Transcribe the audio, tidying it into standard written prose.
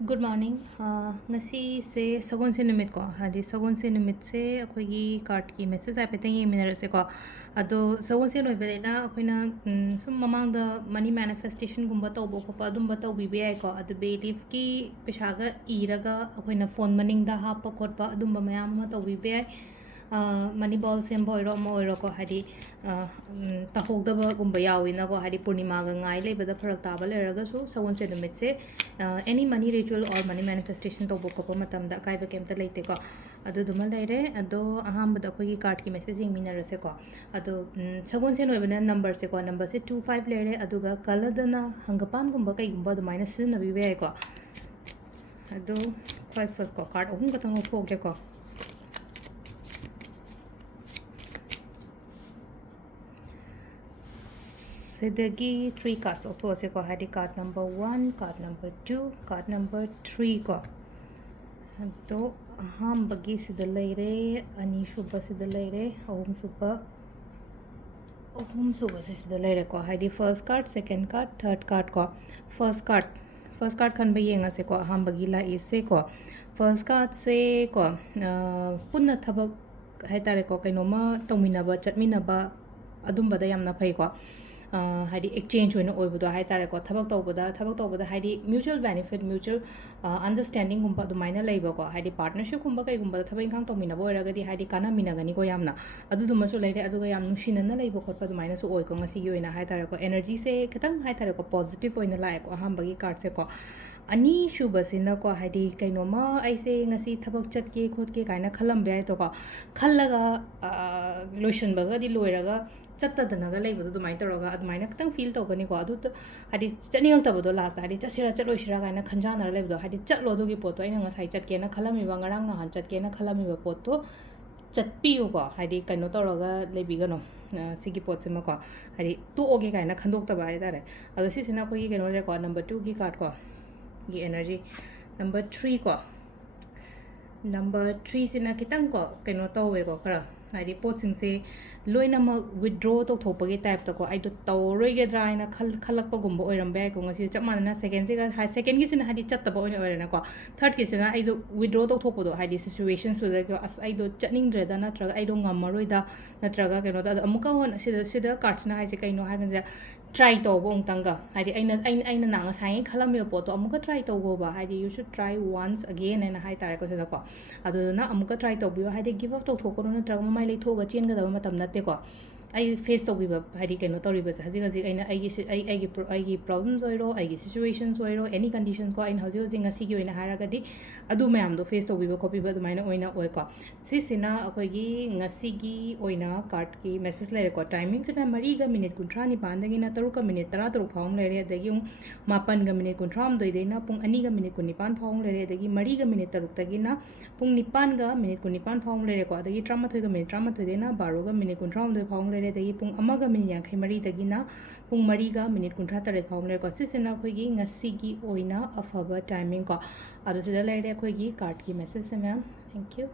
Good morning. Ngasi se sagon se numit ko hadi sagon se numit se akhoi gi card ki message ai peteng ye minar se ko ado sagon se noi bele na akhoi na sum mamang da money manifestation gumba to bo ko pa dum ba to bi bi ai ko ado belief ki peshaga iraga akhoi na phone maning da ha pa khot pa dum ba mayam ma to bi bi ai mani ball sembo iro mo iro ko hadi tahogdaba gumba yawina ko hadi purnima ga ngai lebada pharak taba leraga so sawon se numit se any money ritual or money manifestation to boko ko matam da kai ba kemta leite ko adu duma leire ado aham bada ko gi card ki message ing mina rase ko ado sawon se noibana number se ko number se 25 leire aduga kaladana hangapan gumba kai gumba du minus na bi be ko ado kai first ko card ohum ka tang ko ke ko Sidagi 3 cards of course ko hadi card number 1 card number 2 card number 3 ko to ham bagi sida leire ani shuba sida leire ahum suba sida leire ko hadi first card second card third card ko first card khan ba yenga se ko ham bagi la ise ko first card se ko punna thabak hai tare ko kainoma tongminaba chatminaba adum bada yamna phai ko hadi exchange hoina oibudo hai tare ko thabak tawbada hadi mutual benefit mutual understanding gumba du maina leiba ko hadi partnership gumba kai gumba thabak ingkhang tomina bo era gadi hadi kana mina gani ko yamna adu du masu leire adu ga yam nushina na leiba khotpa du maina su oi ko ngasi gi oina hai tare ko energy se khatang hai tare ko positive oina lae ko aham bagi card se ko ani shuba sina ko hadi kainoma aise ngasi thabak chat ke khot ke kaina khalam be ai to ko khallaga lotion baga di loiraga chattadanaga leibadu dumai toroga admaina ktang feel togani ko adu hadi chaning tabado last hadi chasira chaloisira kaina khanjana leibado hadi chatlo dugi poto aina ngasai chatke na khalami ba ngarang na han chatke na khalami ba poto chatpiu ko hadi kaino toroga leibigano sigi pot sema ko hadi tu oge kaina khandok taba ai dare adu sisina ko gi keno re ko number 2 gi card ko gi energy number 3 ko number 3 sina kitang ko keno tawe ko kara hadi potsing se loina ma withdraw to thopagi type to ko ai do to roige draina khalak pa gumbo oiram ba ko ngasi chamana na second se ga second gi sina hadi chatta ba oina oirana ko third gi sina ai do withdraw to thopo do hadi situation so da ko as ai do chatning dre da na traga ai do ngamaroi da na traga keno da amuka hon sida cards na hai se kaino ha ganja try to bong tanga hadi aina na nga sai khalam yo poto amuka try to go ba hadi you should try once again and hai tare ko se ko adu na amuka try to bio hadi give up to thoko na traga mai le thoga chen ga da matam natte ko ai face to biba hadi keno tori ba haji haji aina ai problems oiro ai situations oiro any conditions ko aina haji haji ngasi gi oina haraga di adu mayam do face to biba copy ba du maina oina oi ko si sina akoi gi ngasi gi oina card ki message le ko timing sina mari ga minute kunthra ni pandagi na taru ka minute tara taru phawng le re adagi mapan ga minute kunthram doi deina pung ani ga minute kun nipan phawng le re adagi mari ga minute taruk tagi na pung nipan ga minute kun nipan phawng le re ko adagi 13 ga minute 13 deina 12 ga minute kunthram doi phawng le re adagi pung amaga minute yang khai mari dagi na pung mari ga minute kunthra tare phawng le ko sisina khoi gi ngasi gi oina afaba timing ko adu sida le re khoi gi card ki message se ma'am thank you